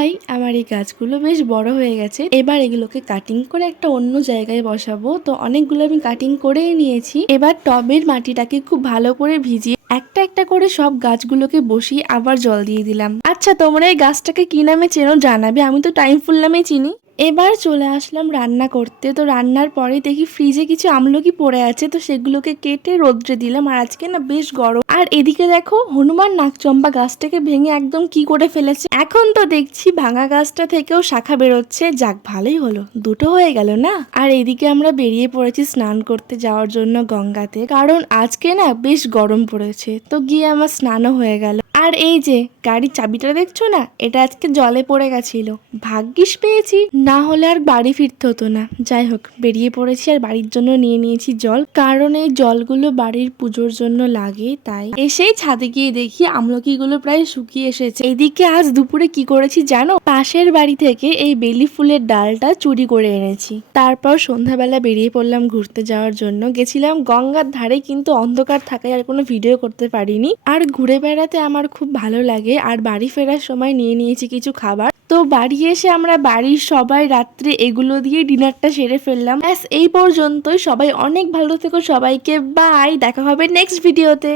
ভাই আমার এই গাছগুলো বেশ বড় হয়ে গেছে, এবার এগুলোকে কাটিং করে একটা অন্য জায়গায় বসাবো। তো অনেকগুলো আমি কাটিং করেই নিয়েছি। এবার টবের মাটিটাকে খুব ভালো করে ভিজিয়ে একটা একটা করে সব গাছগুলোকে বসিয়ে আবার জল দিয়ে দিলাম। আচ্ছা, তোমরা এই গাছটাকে কি নামে চেনো জানাবে, আমি তো টাইম ফুল নামেই চিনি। এবার চলে আসলাম রান্না করতে। তো রান্নার পরে দেখি ফ্রিজে কিছু আমলকি পড়ে আছে, তো সেগুলোকে কেটে রোদ্রে দিলাম। আর আজকে না বেশ গরম। আর এদিকে দেখো হনুমান নাকচম্পা গাছটাকে ভেঙে একদম কি করে ফেলেছে। এখন তো দেখছি ভাঙা গাছটা থেকেও শাখা বেরোচ্ছে। যাক, ভালোই হলো, দুটো হয়ে গেল না। আর এদিকে আমরা বেরিয়ে পড়েছি স্নান করতে যাওয়ার জন্য গঙ্গাতে, কারণ আজকে না বেশ গরম পড়েছে। তো গিয়ে আমার স্নানও হয়ে গেল। আর এই যে গাড়ির চাবিটা দেখছো না, এটা আজকে জলে পড়ে গেছিল, ভাগ্যিস পেয়েছি, না হলে আর বাড়ি ফিরতে হতো না। যাই হোক, বেরিয়ে পড়েছি আর বাড়ির জন্য নিয়ে নিয়েছি জল, কারণ এই জলগুলো বাড়ির পুজোর জন্য লাগে। তাই এসেই ছাদে গিয়ে দেখি আমলকিগুলো প্রায় শুকিয়ে এসেছে। এদিকে আজ দুপুরে কি করেছি জানো, পাশের বাড়ি থেকে এই বেলি ফুলের ডালটা চুরি করে এনেছি। তারপর সন্ধ্যাবেলা বেরিয়ে পড়লাম ঘুরতে যাওয়ার জন্য। গেছিলাম গঙ্গার ধারে, কিন্তু অন্ধকার থাকায় আর কোনো ভিডিও করতে পারিনি। আর ঘুরে বেড়াতে আমার খুব ভালো লাগে। আর বাড়ি ফেরার সময় নিয়ে নিয়েছি কিছু খাবার। তো বাড়ি এসে আমরা বাড়ির সবাই রাত্রে এগুলো দিয়ে ডিনারটা সেরে ফেললাম। ব্যাস এই পর্যন্তই। সবাই অনেক ভালো থেকো, সবাইকে বাই, দেখা হবে নেক্সট ভিডিওতে।